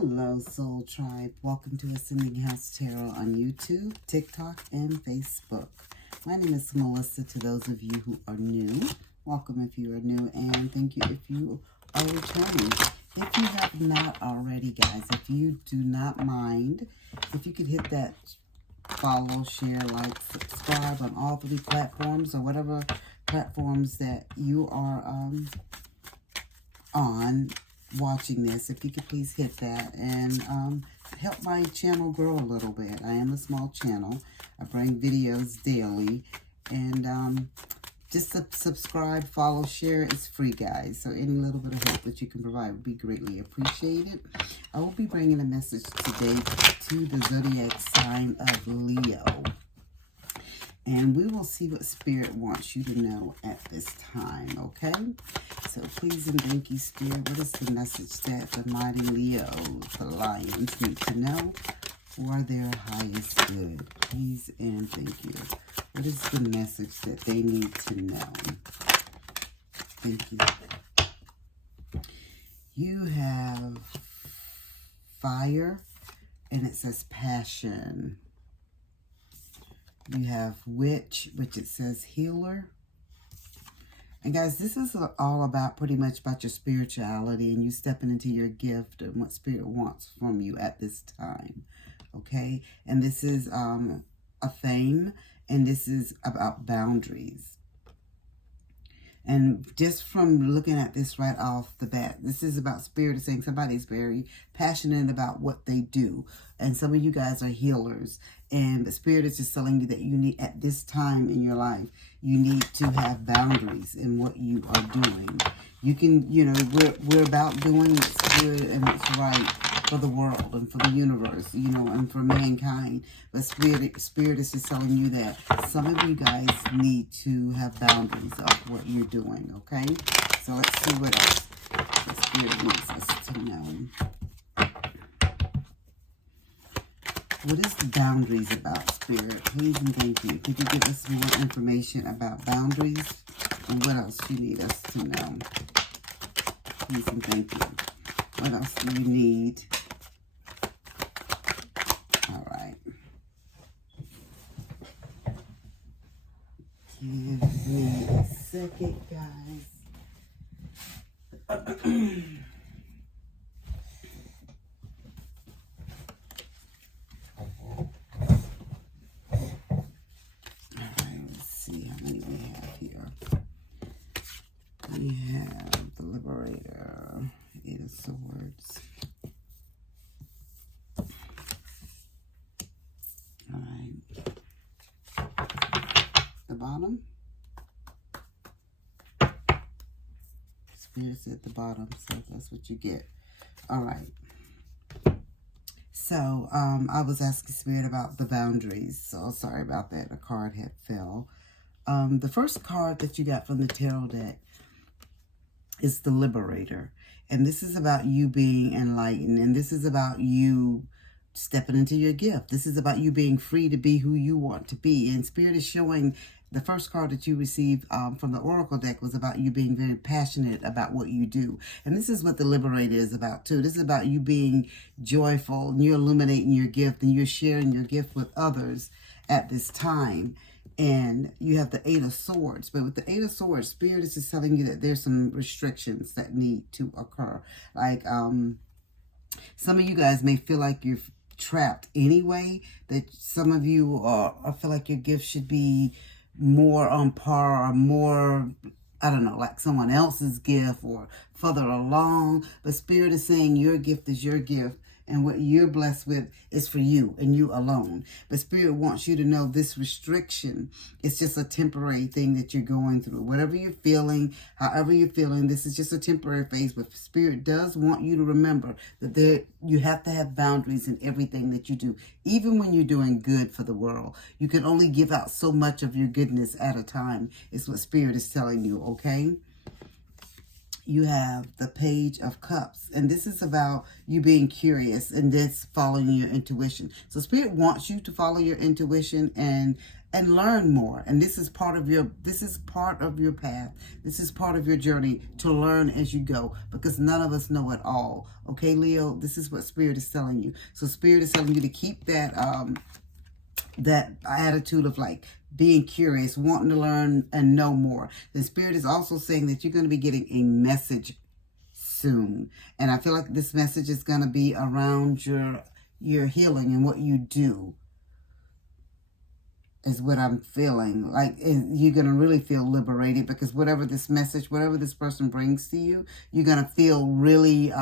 Hello, Soul Tribe. Welcome to Ascending House Tarot on YouTube, TikTok, and Facebook. My name is Melissa. To those of you who are new, welcome if you are new, and thank you if you are returning. If you have not already, guys, if you do not mind, if you could hit that follow, share, like, subscribe on all 3 platforms or whatever platforms that you are on watching this, if you could please hit that and help my channel grow a little bit. I am a small channel. I bring videos daily, and just subscribe, follow, share. It's free, guys, so any little bit of help that you can provide would be greatly appreciated. I will be bringing a message today to the zodiac sign of Leo, and we will see what Spirit wants you to know at this time, okay? So please and thank you, Spirit. What is the message that the mighty Leo, the lions, need to know for their highest good? Please and thank you. What is the message that they need to know? Thank you. You have fire, and it says passion. You have witch, which it says healer. And guys, this is all about pretty much about your spirituality and you stepping into your gift and what Spirit wants from you at this time. Okay? And this is a theme, and this is about boundaries. And just from looking at this right off the bat, this is about Spirit is saying somebody's very passionate about what they do. And some of you guys are healers. And the Spirit is just telling you that you need, at this time in your life, you need to have boundaries in what you are doing. You can, you know, we're about doing what's good and what's right for the world and for the universe, you know, and for mankind. But Spirit is just telling you that some of you guys need to have boundaries of what you're doing, okay? So let's see what else the Spirit needs us to know. What is the boundaries about, Spirit? Please and thank you. Could you give us more information about boundaries and what else you need us to know? Please and thank you. What else do you need? All right. Give me a second, guys. We have the Liberator, 8 of Swords. All right. The bottom. Spirit's at the bottom, so that's what you get. All right. So, I was asking Spirit about the boundaries, so sorry about that. A card had fell. The first card that you got from the tarot deck is the Liberator. And this is about you being enlightened. And this is about you stepping into your gift. This is about you being free to be who you want to be. And Spirit is showing the first card that you received from the Oracle deck was about you being very passionate about what you do. And this is what the Liberator is about too. This is about you being joyful and you're illuminating your gift and you're sharing your gift with others at this time. And you have the 8 of Swords. But with the 8 of Swords, Spirit is just telling you that there's some restrictions that need to occur. Like, some of you guys may feel like you're trapped anyway. That some of you I feel like your gift should be more on par or more, I don't know, like someone else's gift or further along. But Spirit is saying your gift is your gift. And what you're blessed with is for you and you alone. But Spirit wants you to know this restriction is just a temporary thing that you're going through. Whatever you're feeling, however you're feeling, this is just a temporary phase. But Spirit does want you to remember that you have to have boundaries in everything that you do. Even when you're doing good for the world, you can only give out so much of your goodness at a time, is what Spirit is telling you, okay? you have the Page of Cups, and this is about you being curious and this following your intuition. So Spirit wants you to follow your intuition and learn more. And this is part of your path. This is part of your journey to learn as you go, because none of us know it all. Okay, Leo, this is what Spirit is telling you. So Spirit is telling you to keep that that attitude of like being curious, wanting to learn and know more. The Spirit is also saying that you're going to be getting a message soon. And I feel like this message is going to be around your healing and what you do, is what I'm feeling. Like you're going to really feel liberated, because whatever this message, whatever this person brings to you, you're going to feel really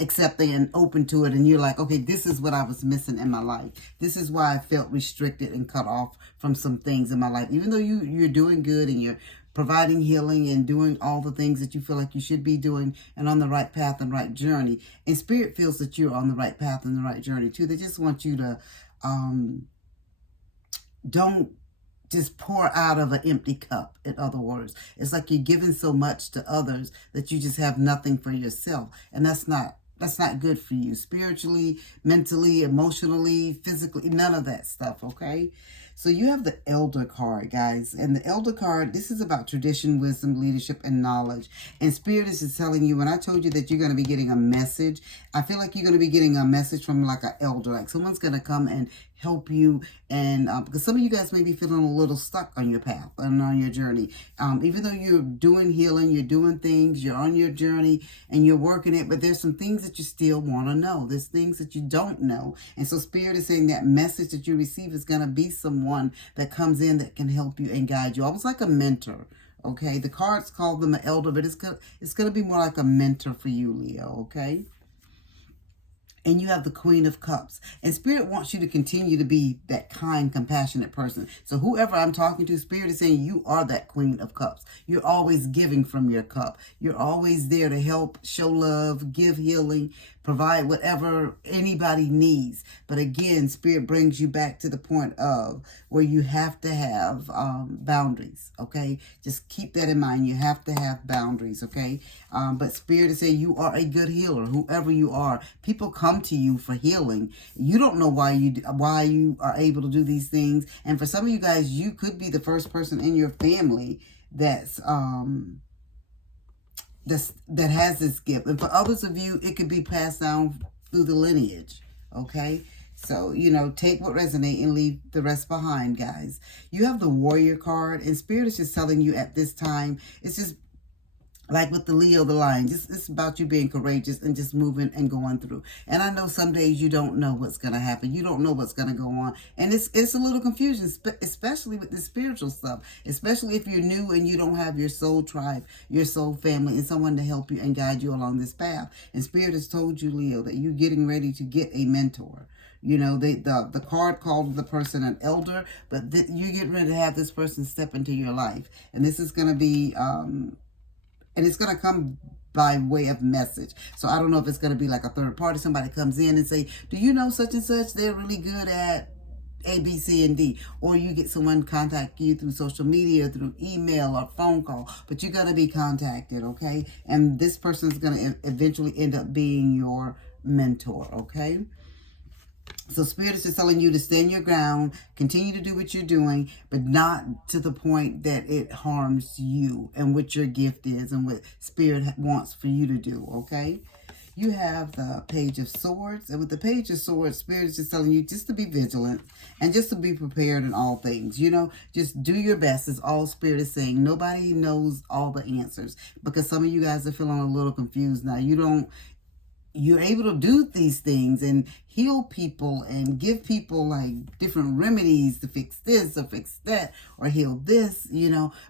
accepting and open to it. And you're like, okay, this is what I was missing in my life. This is why I felt restricted and cut off from some things in my life. Even though you're doing good and you're providing healing and doing all the things that you feel like you should be doing and on the right path and right journey. And Spirit feels that you're on the right path and the right journey too. They just want you to don't just pour out of an empty cup. In other words, it's like you're giving so much to others that you just have nothing for yourself. And that's not good for you spiritually, mentally, emotionally, physically, none of that stuff, okay? So you have the Elder card, guys. And the Elder card, this is about tradition, wisdom, leadership, and knowledge. And Spirit is just telling you, when I told you that you're going to be getting a message, I feel like you're going to be getting a message from like an elder. Like someone's going to come and help you. And because some of you guys may be feeling a little stuck on your path and on your journey. Even though you're doing healing, you're doing things, you're on your journey and you're working it, but there's some things that you still want to know. There's things that you don't know. And so Spirit is saying that message that you receive is going to be someone that comes in that can help you and guide you. Almost like a mentor. Okay, the cards call them an elder, but it's gonna be more like a mentor for you, Leo. Okay. And you have the Queen of Cups. And Spirit wants you to continue to be that kind, compassionate person. So whoever I'm talking to, Spirit is saying you are that Queen of Cups. You're always giving from your cup. You're always there to help, show love, give healing, provide whatever anybody needs. But again, Spirit brings you back to the point of where you have to have boundaries, okay? Just keep that in mind. You have to have boundaries, okay? But Spirit is saying you are a good healer, whoever you are. People come to you for healing. You don't know why you are able to do these things. And for some of you guys, you could be the first person in your family that has this gift. And for others of you, it could be passed down through the lineage, okay? So, take what resonates and leave the rest behind, guys. You have the Warrior card, and Spirit is just telling you at this time, it's just like with the Leo, the Lion, it's about you being courageous and just moving and going through. And I know some days you don't know what's going to happen. You don't know what's going to go on. And it's a little confusion, especially with the spiritual stuff, especially if you're new and you don't have your soul tribe, your soul family, and someone to help you and guide you along this path. And Spirit has told you, Leo, that you're getting ready to get a mentor. The card called the person an elder, but you're getting ready to have this person step into your life. And this is going to be... and it's going to come by way of message. So I don't know if it's going to be like a third party. Somebody comes in and say, do you know such and such? They're really good at A, B, C, and D. Or you get someone contact you through social media, through email or phone call. But you got to be contacted, okay? And this person is going to eventually end up being your mentor, okay? So Spirit is just telling you to stand your ground, continue to do what you're doing, but not to the point that it harms you and what your gift is and what Spirit wants for you to do, okay? You have the Page of Swords, and with the Page of Swords, Spirit is just telling you just to be vigilant and just to be prepared in all things. Just do your best is all Spirit is saying. Nobody knows all the answers, because some of you guys are feeling a little confused now. You're able to do these things and heal people and give people like different remedies to fix this or fix that or heal this,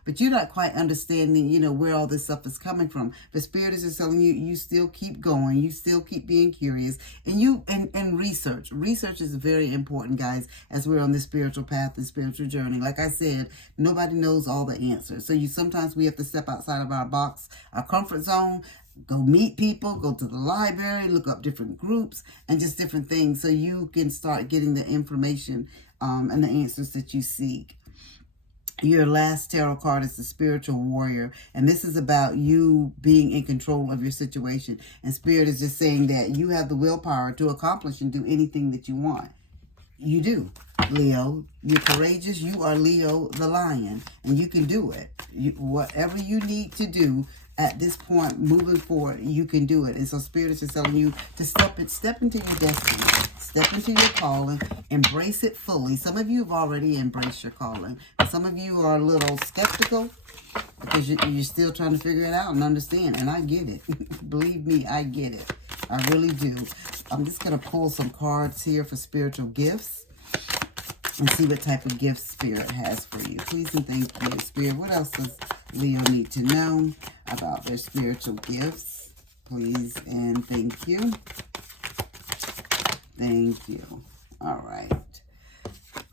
but you're not quite understanding, where all this stuff is coming from. The Spirit is just telling you, you still keep going. You still keep being curious and research. Research is very important, guys, as we're on this spiritual path and spiritual journey. Like I said, nobody knows all the answers. So sometimes we have to step outside of our box, our comfort zone, go meet people, go to the library, look up different groups and just different things so you can start getting the information and the answers that you seek. Your last tarot card is the spiritual warrior. And this is about you being in control of your situation. And Spirit is just saying that you have the willpower to accomplish and do anything that you want. You do, Leo. You're courageous. You are Leo the lion. And you can do it. Whatever you need to do at this point, moving forward, you can do it. And so Spirit is just telling you to step into your destiny. Step into your calling. Embrace it fully. Some of you have already embraced your calling. Some of you are a little skeptical because you're still trying to figure it out and understand. And I get it. Believe me, I get it. I really do. I'm just going to pull some cards here for spiritual gifts and see what type of gifts Spirit has for you. Please and thank you, Spirit. What else does Leo need to know about their spiritual gifts? Please and thank you. Thank you. All right.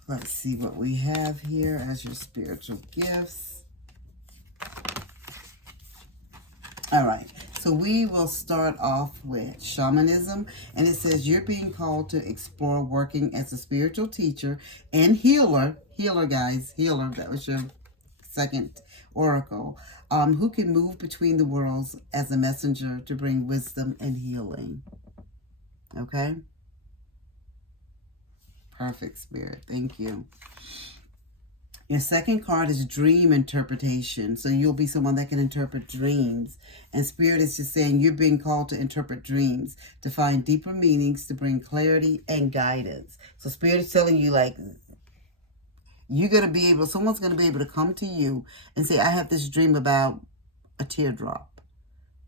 Let's see what we have here as your spiritual gifts. All right. So we will start off with shamanism. And it says you're being called to explore working as a spiritual teacher and healer. Healer, guys. Healer. That was your second oracle. Who can move between the worlds as a messenger to bring wisdom and healing. Okay? Perfect, Spirit. Thank you. Your second card is dream interpretation. So you'll be someone that can interpret dreams. And Spirit is just saying you're being called to interpret dreams, to find deeper meanings, to bring clarity and guidance. So Spirit is telling you, like, you're going to be able, someone's going to be able to come to you and say, I have this dream about a teardrop.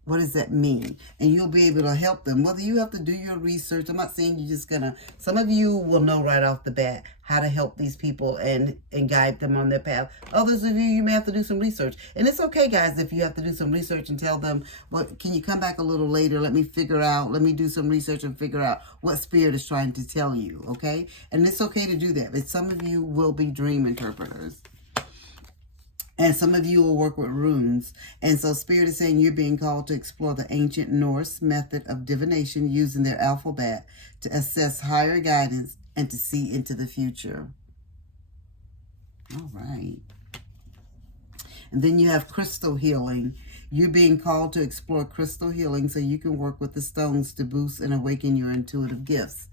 What does that mean? And you'll be able to help them. Whether you have to do your research, I'm not saying you're just going to, some of you will know right off the bat how to help these people and guide them on their path. Others of you, you may have to do some research. And it's okay, guys, if you have to do some research and tell them, well, can you come back a little later? Let me do some research and figure out what Spirit is trying to tell you, okay? And it's okay to do that. But some of you will be dream interpreters. And some of you will work with runes. And so Spirit is saying you're being called to explore the ancient Norse method of divination using their alphabet to assess higher guidance and to see into the future. All right. And then you have crystal healing. You're being called to explore crystal healing so you can work with the stones to boost and awaken your intuitive gifts.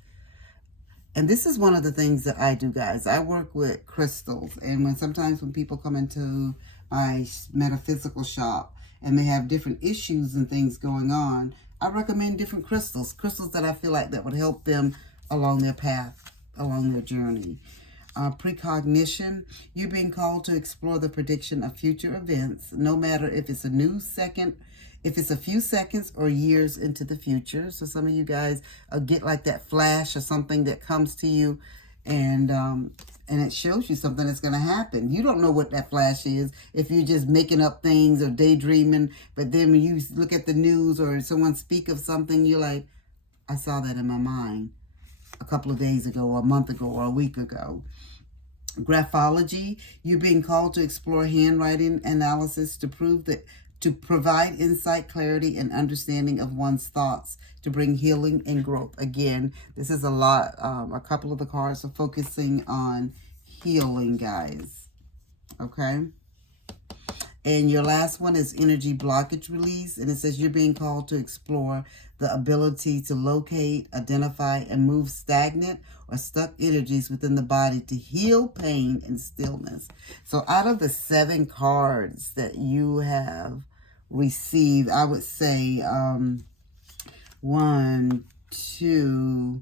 And this is one of the things that I do, guys. I work with crystals. And sometimes when people come into my metaphysical shop and they have different issues and things going on, I recommend different crystals. Crystals that I feel like that would help them along their path, along their journey. Precognition. You're being called to explore the prediction of future events, no matter if it's a few seconds or years into the future. So some of you guys get like that flash or something that comes to you and it shows you something that's going to happen. You don't know what that flash is if you're just making up things or daydreaming. But then when you look at the news or someone speak of something, you're like, I saw that in my mind a couple of days ago or a month ago or a week ago. Graphology. You're being called to explore handwriting analysis to provide insight, clarity, and understanding of one's thoughts, to bring healing and growth. Again, this is a lot. A couple of the cards are focusing on healing, guys. Okay? And your last one is energy blockage release. And it says you're being called to explore the ability to locate, identify, and move stagnant or stuck energies within the body to heal pain and stillness. So out of the 7 cards that you have received, I would say 1, 2,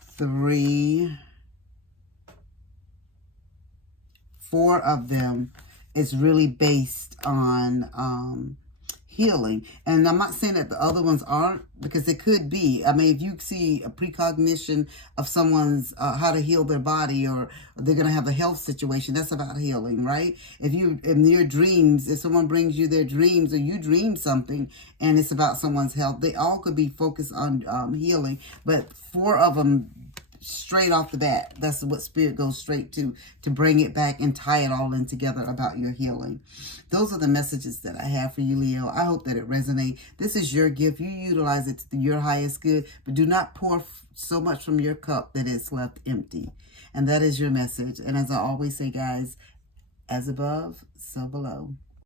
3, 4 of them is really based on healing. And I'm not saying that the other ones aren't, because it could be. I mean, if you see a precognition of someone's how to heal their body, or they're going to have a health situation, that's about healing, right? If you, in your dreams, if someone brings you their dreams or you dream something and it's about someone's health, they all could be focused on healing. But 4 of them, straight off the bat, that's what Spirit goes straight to bring it back and tie it all in together about your healing. Those are the messages that I have for you, Leo. I hope that it resonates. This is your gift. You utilize it to your highest good, but do not pour so much from your cup that it's left empty. And that is your message. And as I always say, guys, As above, so below.